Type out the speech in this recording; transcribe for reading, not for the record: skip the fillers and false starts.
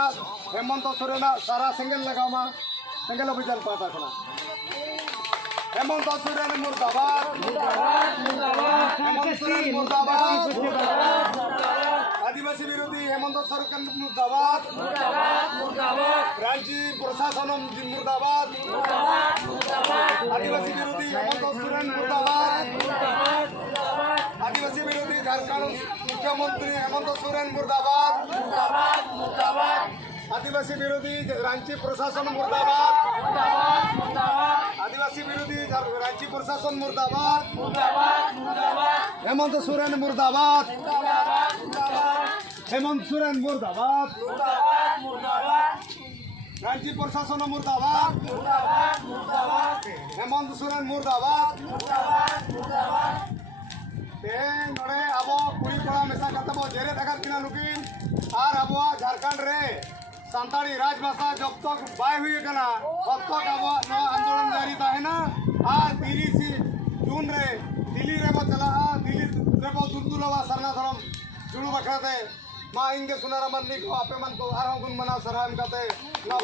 अपना हेमंत सोरेन सारा सेंगल लगामा सेंगल अभियान पाता खना हेमंत सोरेन मुर्दाबाद हेमंत सोरेन मुर्दाबाद आदिवासी विरोधी हेमंत सोरेन मुर्दाबाद रांची प्रशासन मुर्दाबाद आदिवासी विरोधी हेमंत सोरेन मुर्दाबाद आदिवासी विरोधी झारखंड मुख्यमंत्री हेमंत सोरेन मुर्दाबाद आदिवासी विरोधी रांची प्रशासन मुर्दाबाद आदिवासी विरोधी रांची प्रशासन मुर्दाबाद हेमंत सोरेन मुर्दाबाद हेमंत सोरेन मुर्दाबाद रांची प्रशासन मुर्दाबाद हेमंत सोरेन मुर्दाबाद नोड़े अब कुड़ी कोड़ा मेसा करते बो जेरे तक किना नुकिन और अब झारखंड रे सांताड़ी राजभाषा जब तक बाय हुई कना तब तक अब आंदोलन जारी ताहेना और 30 जून रे दिल्ली रे बो चला दिल्ली रे बो दुर्दुलवा सरना धरम जुलू बखरते मा इंगे सुनारा मन निको आपे मन को आरो गुण मना सरहाम करते ना